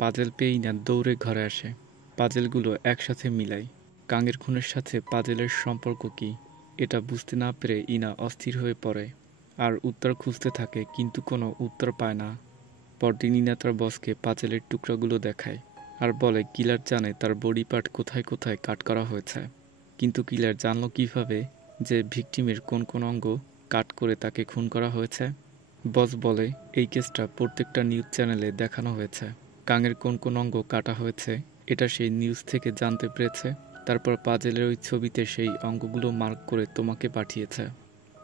Puzzle পেয়ে ইনা দৌড়ে ঘরে আসে। পাজেলগুলো একসাথে মিলায়। কাঙের খুনের সাথে পাজেলের সম্পর্ক কি এটা বুঝতে না পেরে ইনা অস্থির হয়ে পড়ে আর উত্তর খুঁজতে থাকে, কিন্তু কোনো উত্তর পায় না। পরদিন ইনা তার বসকে পাজেলের টুকরাগুলো দেখায় আর বলে কিলার জানে তার বডি পার্ট কোথায় কোথায় কাট করা হয়েছে। কিন্তু কিলার জানলো কিভাবে যে ভিকটিমের কোন কোন অঙ্গ কাট করে তাকে খুন করা হয়েছে? বস বলে এই কেসটা প্রত্যেকটা নিউজ চ্যানেলে দেখানো হয়েছে। কাঙের কোন কোন অঙ্গ কাটা হয়েছে এটা সেই নিউজ থেকে জানতে পেরেছে। তারপর পাজেলের ওই ছবিতে সেই অঙ্গগুলো মার্ক করে তোমাকে পাঠিয়েছে।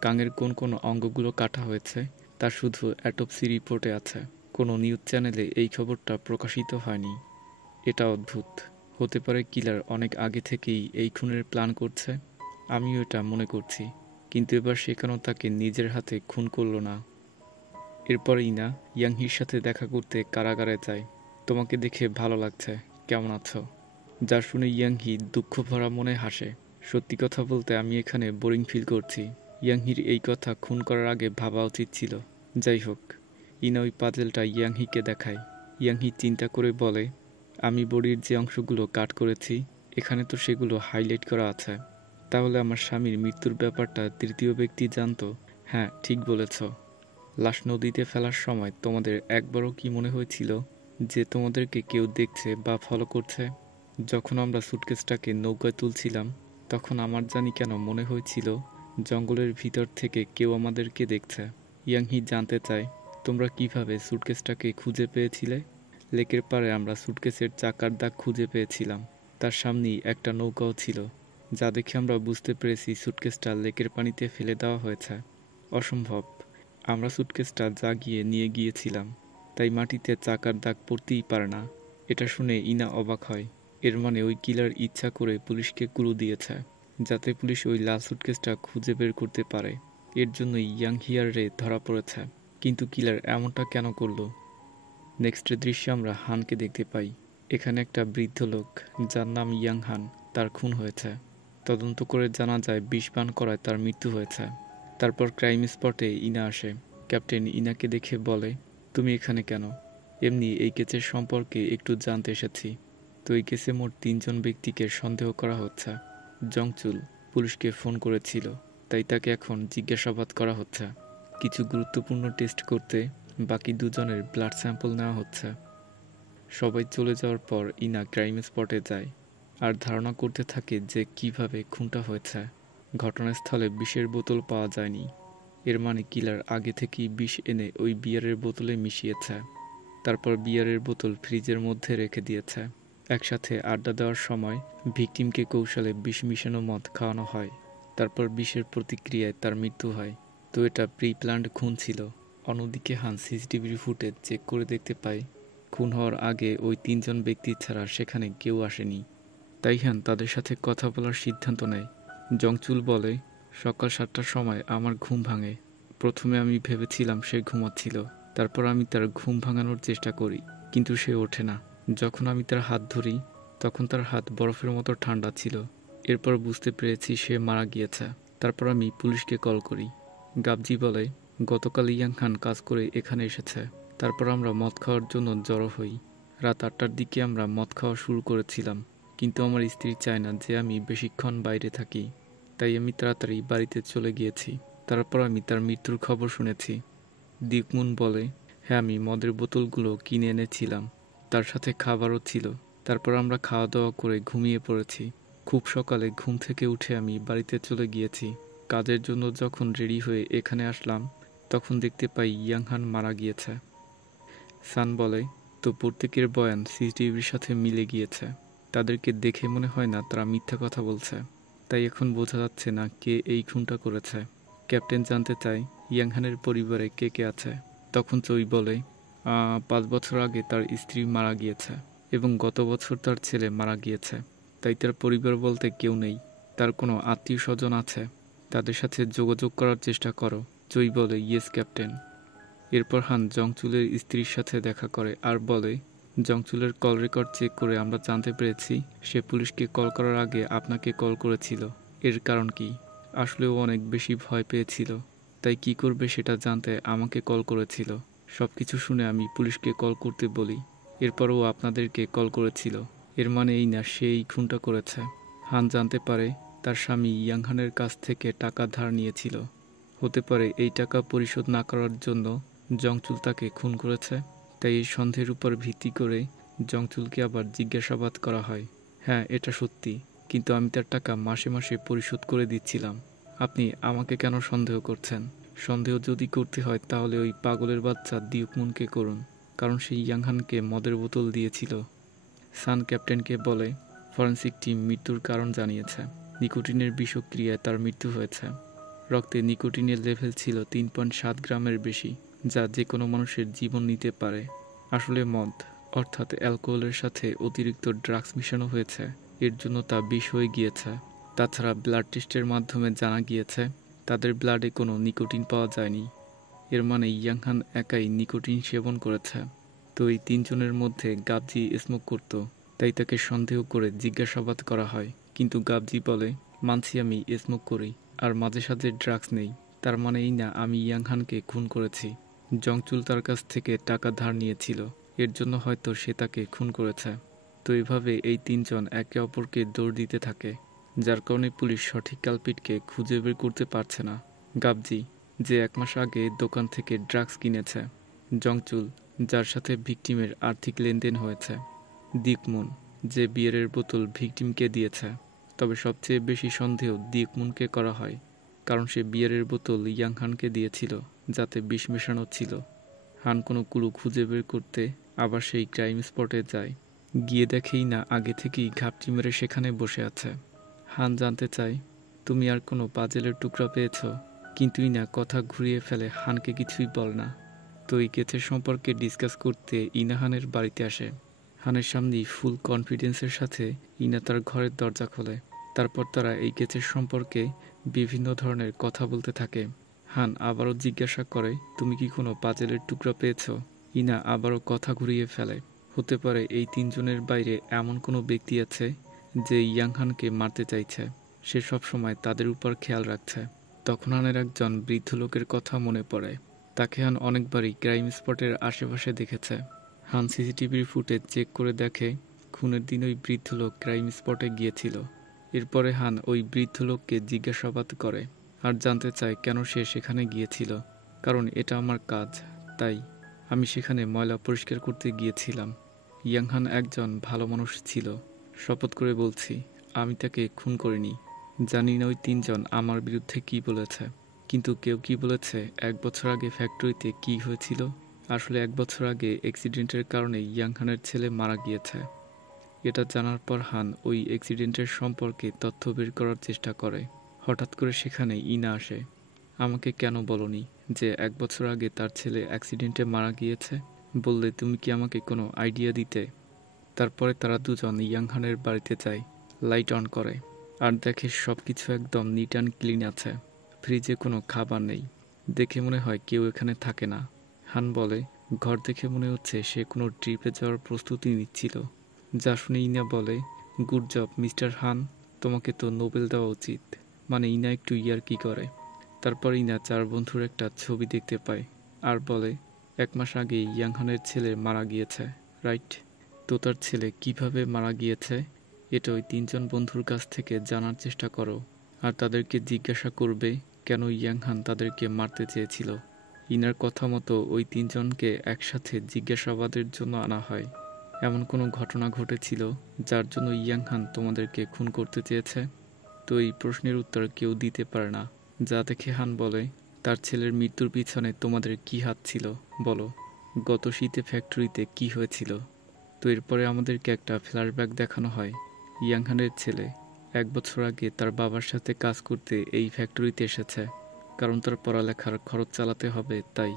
কাঙের কোন কোন অঙ্গগুলো কাটা হয়েছে তা শুধু অ্যাটপসি রিপোর্টে আছে, কোনো নিউজ চ্যানেলে এই খবরটা প্রকাশিত হয়নি। এটা অদ্ভুত। হতে পারে কিলার অনেক আগে থেকেই এই খুনের প্ল্যান করছে। আমিও এটা মনে করছি, কিন্তু এবার সে কেন তাকে নিজের হাতে খুন করলো না? এরপর ইনা ইয়াংহির সাথে দেখা করতে কারাগারে যায়। তোমাকে দেখে ভালো লাগছে, কেমন আছো? যা শুনে ইয়াংহি দুঃখ ভরা মনে হাসে। সত্যি কথা বলতে আমি এখানে বোরিং ফিল করছি। ইয়াংহির এই কথা খুন করার আগে ভাবা উচিত ছিল। যাই হোক, ইনা ওই পাজেলটা ইয়াংহিকে দেখায়। ইয়াংহি চিন্তা করে বলে, আমি বডির যে অংশগুলো কাট করেছি এখানে তো সেগুলো হাইলাইট করা আছে। তাহলে আমার স্বামীর মৃত্যুর ব্যাপারটা তৃতীয় ব্যক্তি জানতো? হ্যাঁ, ঠিক বলেছ। লাশ নদীতে ফেলার সময় তোমাদের একবারও কি মনে হয়েছিল যে তোমাদেরকে কেউ দেখছে বা ফলো করছে? যখন আমরা সুটকেসটাকে নৌকায় তুলছিলাম তখন আমার জানি কেন মনে হয়েছিল জঙ্গলের ভিতর থেকে কেউ আমাদেরকে দেখছে। ইয়াংহি জানতে চায়, তোমরা কিভাবে সুটকেসটাকে খুঁজে পেয়েছিলে? লেকের পাড়ে আমরা সুটকেসের চাকার দাগ খুঁজে পেয়েছিলাম। তার সামনেই একটা নৌকাও ছিল, যা দেখে আমরা বুঝতে পেরেছি সুটকেসটা লেকের পানিতে ফেলে দেওয়া হয়েছে। অসম্ভব, আমরা সুটকেসটা জাগিয়ে নিয়ে গিয়েছিলাম, তাই মাটিতে চাকার দাগ পড়তেই পারে না। এটা শুনে ইনা অবাক হয়। এর মানে ওই কিলার ইচ্ছা করে পুলিশকে ক্লু দিয়েছে, যাতে পুলিশ ওই লাল সুটকেসটা খুঁজে বের করতে পারে। এর জন্যই ইয়াংহিয়ার রে ধরা পড়েছে। কিন্তু কিলার এমনটা কেন করলো? নেক্সটের দৃশ্যে আমরা হানকে দেখতে পাই। এখানে একটা বৃদ্ধ লোক, যার নাম ইয়াং হান, তার খুন হয়েছে। তদন্ত করে জানা যায় বিষ পান করায় তার মৃত্যু হয়েছে। তারপর ক্রাইম স্পটে ইনা আসে। ক্যাপ্টেন ইনাকে দেখে বলে, তুমি এখানে কেন? এমনি এই কেসের সম্পর্কে একটু জানতে এসেছি। তো এই কেসে মোট 3জন ব্যক্তিকে সন্দেহ করা হচ্ছে। জংচুল পুলিশকে ফোন করেছিল, তাই তাকে এখন জিজ্ঞাসাবাদ করা হচ্ছে। কিছু গুরুত্বপূর্ণ টেস্ট করতে বাকি 2জনের ব্লাড স্যাম্পল নেওয়া হচ্ছে। সবাই চলে যাওয়ার পর ইনা ক্রাইম স্পটে যায় আর ধারণা করতে থাকে যে কিভাবে খুনটা হয়েছে। ঘটনাস্থলে বিষের বোতল পাওয়া যায়নি, এর মানে কিলার আগে থেকেই বিষ এনে ওই বিয়ারের বোতলে মিশিয়েছে। তারপর বিয়ারের বোতল ফ্রিজের মধ্যে রেখে দিয়েছে। একসাথে আড্ডা দেওয়ার সময় ভিকটিমকে কৌশলে বিষ মিশানো মদ খাওয়ানো হয়। তারপর বিষের প্রতিক্রিয়ায় তার মৃত্যু হয়। তো এটা প্রি প্ল্যান্ড খুন ছিল। অন্যদিকে হান সিসিটিভি ফুটেজ চেক করে দেখতে পায় খুন হওয়ার আগে ওই 3জন ব্যক্তি ছাড়া সেখানে কেউ আসেনি। তাই হান তাদের সাথে কথা বলার সিদ্ধান্ত নেয়। জংচুল বলে, সকাল 7টার সময় আমার ঘুম ভাঙে। প্রথমে আমি ভেবেছিলাম সে ঘুমাচ্ছিল। তারপর আমি তার ঘুম ভাঙানোর চেষ্টা করি, কিন্তু সে ওঠে না। যখন আমি তার হাত ধরি তখন তার হাত বরফের মতো ঠান্ডা ছিল। এরপর বুঝতে পেরেছি সে মারা গিয়েছে। তারপর আমি পুলিশকে কল করি। গাবজি বলে, গতকাল ইয়াং খান কাজ করে এখানে এসেছে। তারপর আমরা মদ খাওয়ার জন্য জড়ো হই। রাত 8টার দিকে আমরা মদ খাওয়া শুরু করেছিলাম, কিন্তু আমার স্ত্রী চায় না যে আমি বেশিক্ষণ বাইরে থাকি, তাই আমি তাড়াতাড়ি বাড়িতে চলে গিয়েছি। তারপর আমি তার মৃত্যুর খবর শুনেছি। দিকমুন বলে, হ্যাঁ, আমি মদের বোতলগুলো কিনে এনেছিলাম, তার সাথে খাবারও ছিল। তারপর আমরা খাওয়া দাওয়া করে ঘুমিয়ে পড়েছি। খুব সকালে ঘুম থেকে উঠে আমি বাড়িতে চলে গিয়েছি। কাজের জন্য যখন রেডি হয়ে এখানে আসলাম তখন দেখতে পাই ইয়াংহান মারা গিয়েছে। সান বলে, তো প্রত্যেকের বয়ান সিসিটিভির সাথে মিলে গিয়েছে। তাদেরকে দেখে মনে হয় না তারা মিথ্যা কথা বলছে, তাই এখন বোঝা যাচ্ছে না কে এই খুনটা করেছে। ক্যাপ্টেন জানতে চায় ইয়াংহানের পরিবারে কে কে আছে। তখন চই বলে, 5 বছর আগে তার স্ত্রী মারা গিয়েছে এবং গত বছর তার ছেলে মারা গিয়েছে, তাই তার পরিবার বলতে কেউ নেই। তার কোনো আত্মীয় স্বজন আছে? তাদের সাথে যোগাযোগ করার চেষ্টা করো। চই বলে, ইয়েস ক্যাপ্টেন। এরপর হান জংচুলের স্ত্রীর সাথে দেখা করে আর বলে, জংচুলের কল রেকর্ড চেক করে আমরা জানতে পেরেছি সে পুলিশকে কল করার আগে আপনাকে কল করেছিল। এর কারণ কি? আসলে ও অনেক বেশি ভয় পেয়েছিল, তাই কি করবে সেটা জানতে আমাকে কল করেছিল। সবকিছু শুনে আমি পুলিশকে কল করতে বলি। এরপরও আপনাদেরকে কল করেছিল। এর মানে এই না সে এই খুনটা করেছে। হান জানতে পারে তার স্বামী ইয়াংহানের কাছ থেকে টাকা ধার নিয়েছিল। হতে পারে এই টাকা পরিশোধ না করার জন্য জংচুল তাকে খুন করেছে। তাই এই সন্দেহের উপর ভিত্তি করে জংচুলকে আবার জিজ্ঞাসাবাদ করা হয়। হ্যাঁ, এটা সত্যি, কিন্তু আমি তার টাকা মাসে মাসে পরিশোধ করে দিচ্ছিলাম। আপনি আমাকে কেন সন্দেহ করছেন? সন্দেহ যদি করতে হয় তাহলে ওই পাগলের বাচ্চা দিউকমুনকে করুন, কারণ সে ইয়াংহানকে মদের বোতল দিয়েছিল। সান ক্যাপ্টেনকে বলে ফরেন্সিক টিম মৃত্যুর কারণ জানিয়েছে। নিকোটিনের বিষক্রিয়ায় তার মৃত্যু হয়েছে। রক্তে নিকোটিনের লেভেল ছিল 3.7 গ্রামের বেশি, যা যে কোনো মানুষের জীবন নিতে পারে। আসলে মদ অর্থাৎ অ্যালকোহলের সাথে অতিরিক্ত ড্রাগস মিশানো হয়েছে, এর জন্য তা বিষ হয়ে গিয়েছে। তাছাড়া ব্লাড টেস্টের মাধ্যমে জানা গিয়েছে তাদের ব্লাডে কোনো নিকোটিন পাওয়া যায়নি। এর মানে ইয়াংহান একাই নিকোটিন সেবন করেছে। তো এই তিনজনের মধ্যে গাবজি স্মোক করত, তাই তাকে সন্দেহ করে জিজ্ঞাসাবাদ করা হয়। কিন্তু গাবজি বলে, মানছি আমি স্মোক করি, আর মাঝে সাঝে ড্রাগস নেই। তার মানে এই না আমি ইয়াংহানকে খুন করেছি। জংচুল তার কাছ থেকে টাকা ধার নিয়েছিল, এর জন্য হয়তো সে তাকে খুন করেছে। তো এভাবে এই তিনজন একে অপরকে দৌড় দিতে থাকে, যার কারণে পুলিশ সঠিক কালপিটকে খুঁজে বের করতে পারছে না। গাবজি, যে 1 মাস আগে দোকান থেকে ড্রাগস কিনেছে। জংচুল, যার সাথে ভিকটিমের আর্থিক লেনদেন হয়েছে। দিকমুন, যে বিয়ারের বোতল ভিকটিমকে দিয়েছে। তবে সবচেয়ে বেশি সন্দেহ দিকমুনকে করা হয়, কারণ সে বিয়ারের বোতল ইয়াংহানকে দিয়েছিল, যাতে বিষ মেশানো ছিল। হান কোনো ক্লু খুঁজে বের করতে আবার সেই ক্রাইম স্পটে যায়। গিয়ে দেখেই না আগে থেকেই ঘাপটি মেরে সেখানে বসে আছে। হান জানতে চায়, তুমি আর কোনো পাজেলের টুকরা পেয়েছ? কিন্তু ইনা কথা ঘুরিয়ে ফেলে, হানকে কিছুই বল না। তো এই কেসের সম্পর্কে ডিসকাস করতে ইনা হানের বাড়িতে আসে। হানের সামনেই ফুল কনফিডেন্সের সাথে ইনা তার ঘরের দরজা খোলে। তারপর তারা এই কেসের সম্পর্কে বিভিন্ন ধরনের কথা বলতে থাকে। হান আবারও জিজ্ঞাসা করে, তুমি কি কোনো পাজেলের টুকরা পেয়েছ? ইনা আবারও কথা ঘুরিয়ে ফেলে, হতে পারে এই তিনজনের বাইরে এমন কোনো ব্যক্তি আছে যে ইয়াংহানকে মারতে চাইছে। সে সবসময় তাদের উপর খেয়াল রাখছে। তখন হানের একজন বৃদ্ধ লোকের কথা মনে পড়ে। তাকে হান অনেকবারই ক্রাইম স্পটের আশেপাশে দেখেছে। হান সিসিটিভির ফুটেজ চেক করে দেখে খুনের দিন ওই বৃদ্ধ লোক ক্রাইম স্পটে গিয়েছিল। এরপরে হান ওই বৃদ্ধ লোককে জিজ্ঞাসাবাদ করে আর জানতে চায় কেন সে সেখানে গিয়েছিল। কারণ এটা আমার কাজ, তাই আমি সেখানে ময়লা পরিষ্কার করতে গিয়েছিলাম। ইয়াংহান একজন ভালো মানুষ ছিল, শপথ করে বলছি আমি তাকে খুন করিনি। জানি না ওই তিনজন আমার বিরুদ্ধে কি বলেছে, কিন্তু কেউ কি বলেছে 1 বছর আগে ফ্যাক্টরিতে কি হয়েছিল। আসলে 1 বছর আগে অ্যাক্সিডেন্টের কারণে ইয়াংহানের ছেলে মারা গিয়েছে। এটা জানার পর হান ওই অ্যাক্সিডেন্টের সম্পর্কে তথ্য বের করার চেষ্টা করে। হঠাৎ করে সেখানে ইনা আসে। আমাকে কেন বলনি যে 1 বছর আগে তার ছেলে অ্যাক্সিডেন্টে মারা গিয়েছে? বললে তুমি কি আমাকে কোনো আইডিয়া দিতে? তারপরে তারা দুজন ইয়াংহানের বাড়িতে যায়, লাইট অন করে আর দেখে সব কিছু একদম নিট অ্যান্ড ক্লিন আছে। ফ্রিজে কোনো খাবার নেই, দেখে মনে হয় কেউ এখানে থাকে না। হান বলে, ঘর দেখে মনে হচ্ছে সে কোনো ট্রিপে যাওয়ার প্রস্তুতি নিচ্ছিল। যা শুনে ইনা বলে, গুড জব মিস্টার হান, তোমাকে তো নোবেল দেওয়া উচিত। মানে ইনা একটু ইয়ার্কি করে। তারপর ইনা 4 বন্ধুর একটা ছবি দেখতে পায় আর বলে, 1 মাস আগে ইয়াংহানের ছেলে মারা গিয়েছে, রাইট? তো তার ছেলে কিভাবে মারা গিয়েছে এটা ওই 3 জন বন্ধুর কাছ থেকে জানার চেষ্টা করো, আর তাদেরকে জিজ্ঞাসা করবে কেন ইয়াংহান তাদেরকে মারতে চেয়েছিল। ইনার কথা মতো ওই 3 জনকে একসাথে জিজ্ঞাসাবাদের জন্য আনা হয়। এমন কোনো ঘটনা ঘটেছিল যার জন্য ইয়াংহান তোমাদেরকে খুন করতে চেয়েছে? তো এই প্রশ্নের উত্তর কেউ দিতে পারে না। যা দেখে হান বলে, তার ছেলের মৃত্যুর পিছনে তোমাদের কি হাত ছিল বলো। গত শীতে ফ্যাক্টরিতে কি হয়েছিল? তো এরপরে আমাদেরকে একটা ফ্ল্যাশব্যাক দেখানো হয়। ইয়াংহানের ছেলে 1 বছর আগে তার বাবার সাথে কাজ করতে এই ফ্যাক্টরিতে এসেছে, কারণ তার পড়ালেখার খরচ চালাতে হবে তাই।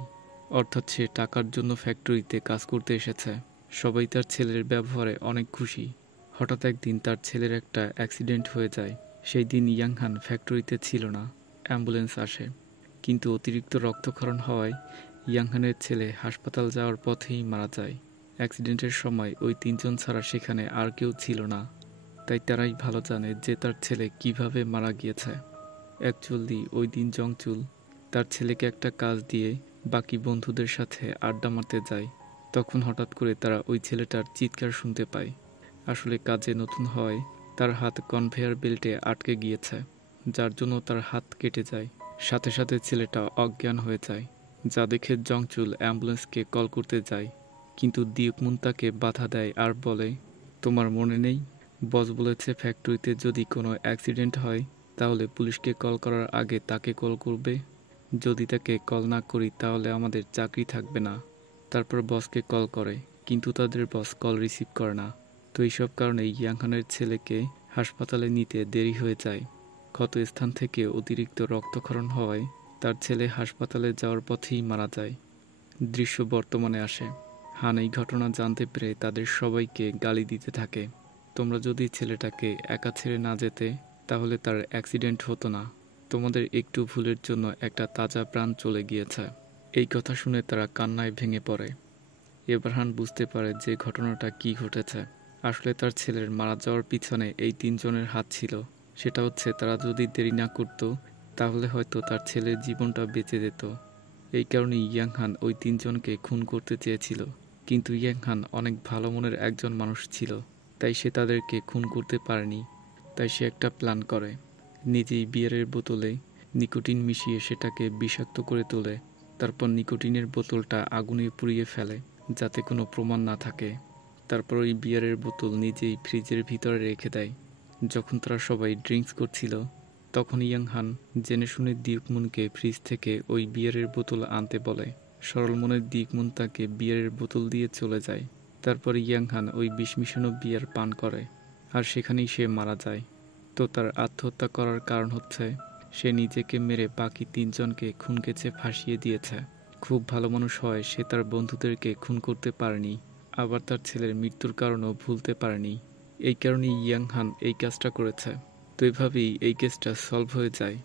অর্থাৎ সে টাকার জন্য ফ্যাক্টরিতে কাজ করতে এসেছে। সবাই তার ছেলের ব্যবহারে অনেক খুশি। হঠাৎ একদিন তার ছেলের একটা অ্যাক্সিডেন্ট হয়ে যায়। সেই দিন ইয়াংহান ফ্যাক্টরিতে ছিল না। অ্যাম্বুলেন্স আসে, কিন্তু অতিরিক্ত রক্তক্ষরণ হওয়ায় ইয়াংহানের ছেলে হাসপাতাল যাওয়ার পথেই মারা যায়। অ্যাক্সিডেন্টের সময় ওই 3 জন ছাড়া সেখানে আর কেউ ছিল না, তাই তারাই ভালো জানে যে তার ছেলে কিভাবে মারা গিয়েছে। অ্যাকচুয়ালি ওই দিন জংচুল তার ছেলেকে একটা কাজ দিয়ে বাকি বন্ধুদের সাথে আড্ডা মারতে যায়। তখন হঠাৎ করে তারা ওই ছেলেটার চিৎকার শুনতে পায়। আসলে কাজে নতুন হয় তার হাত কনভেয়ার বেল্টে আটকে গিয়েছে, যার জন্য তার হাত কেটে যায়। সাথে সাথে ছেলেটা অজ্ঞান হয়ে যায়, যা দেখে জংচুল অ্যাম্বুলেন্সকে কল করতে যায়। কিন্তু দিউকমুন তাকে বাধা দেয় আর বলে, তোমার মনে নেই, বস বলেছে ফ্যাক্টরিতে যদি কোনো অ্যাক্সিডেন্ট হয় তাহলে পুলিশকে কল করার আগে তাকে কল করবে। যদি তাকে কল না করি তাহলে আমাদের চাকরি থাকবে না। তারপর বসকে কল করে, কিন্তু তাদের বস কল রিসিভ করে না। তো এইসব কারণে ইয়াংহানের ছেলেকে হাসপাতালে নিতে দেরি হয়ে যায়। ক্ষত স্থান থেকে অতিরিক্ত রক্তক্ষরণ হওয়ায় তার ছেলে হাসপাতালে যাওয়ার পথেই মারা যায়। দৃশ্য বর্তমানে আসে। হান এই ঘটনা জানতে পেরে তাদের সবাইকে গালি দিতে থাকে। তোমরা যদি ছেলেটাকে একা ছেড়ে না যেতে তাহলে তার অ্যাক্সিডেন্ট হতো না। তোমাদের একটু ভুলের জন্য একটা তাজা প্রাণ চলে গিয়েছে। এই কথা শুনে তারা কান্নায় ভেঙে পড়ে। এবার হান বুঝতে পারে যে ঘটনাটা কি ঘটেছে। আসলে তার ছেলের মারা যাওয়ার পিছনে এই তিনজনের হাত ছিল। সেটা হচ্ছে, তারা যদি দেরি না করত তাহলে হয়তো তার ছেলের জীবনটা বেঁচে যেত। এই কারণেই ইয়াংহান ওই তিনজনকে খুন করতে চেয়েছিল, কিন্তু ইয়াংহান অনেক ভালো মনের একজন মানুষ ছিল, তাই সে তাদেরকে খুন করতে পারেনি। তাই সে একটা প্ল্যান করে, নিজেই বিয়ারের বোতলে নিকোটিন মিশিয়ে সেটাকে বিষাক্ত করে তোলে। তারপর নিকোটিনের বোতলটা আগুনে পুড়িয়ে ফেলে যাতে কোনো প্রমাণ না থাকে। তারপর ওই বিয়ারের বোতল নিজেই ফ্রিজের ভিতরে রেখে দেয়। যখন তারা সবাই ড্রিঙ্কস করছিল তখন ইয়াংহান জেনে শুনে দিউকমুনকে ফ্রিজ থেকে ওই বিয়ারের বোতল আনতে বলে। সরল মনের দিউকমুন তাকে বিয়ারের বোতল দিয়ে চলে যায়। তারপর ইয়াংহান ওই বিষ মিশানো বিয়ার পান করে আর সেখানেই সে মারা যায়। তো তার আত্মহত্যা করার কারণ হচ্ছে সে নিজেকে মেরে বাকি তিনজনকে খুন কেচে ফাঁসিয়ে দিয়েছে। খুব ভালো মানুষ হয় সে তার বন্ধুদেরকে খুন করতে পারেনি, আবার তার ছেলের মৃত্যুর কারণও ভুলতে পারেনি। এই কারণেই ইয়াংহান এই কাজটা করেছে। তো এভাবেই এই কেসটা সলভ হয়ে যায়।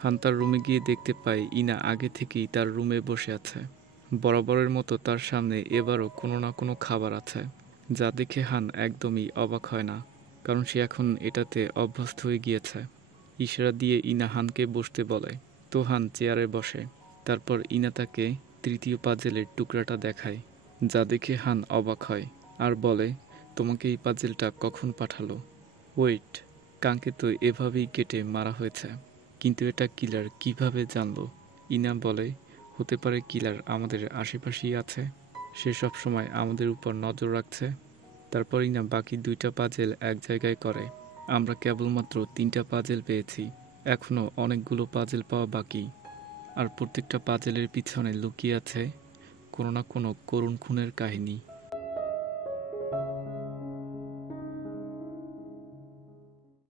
হান তার রুমে গিয়ে দেখতে পায় ইনা আগে থেকেই তার রুমে বসে আছে। বরাবরের মতো তার সামনে এবারও কোনো না কোনো খাবার আছে, যা দেখে হান একদমই অবাক হয় না, কারণ সে এখন এটাতে অভ্যস্ত হয়ে গিয়েছে। ইশারা দিয়ে ইনা হানকে বসতে বলে, তো হান চেয়ারে বসে। তারপর ইনা তাকে তৃতীয় পাজেলের টুকরাটা দেখায়, যা দেখে হান অবাক হয় আর বলে, তোমাকে এই পাজেলটা কখন পাঠালো? ওয়েট, কাঙ্কে তো এভাবেই কেটে মারা হয়েছে, কিন্তু এটা কিলার কিভাবে জানলো? ইনা বলে, হতে পারে কিলার আমাদের আশেপাশেই আছে, সে সব সময় আমাদের উপর নজর রাখছে। তারপর ইনা বাকি দুইটা পাজেল এক জায়গায় করে। আমরা কেবলমাত্র 3টা পাজেল পেয়েছি, এখনও অনেকগুলো পাজেল পাওয়া বাকি। আর প্রত্যেকটা পাজেলের পিছনে লুকিয়ে আছে কোনো না কোনো করুণ খুনের কাহিনী।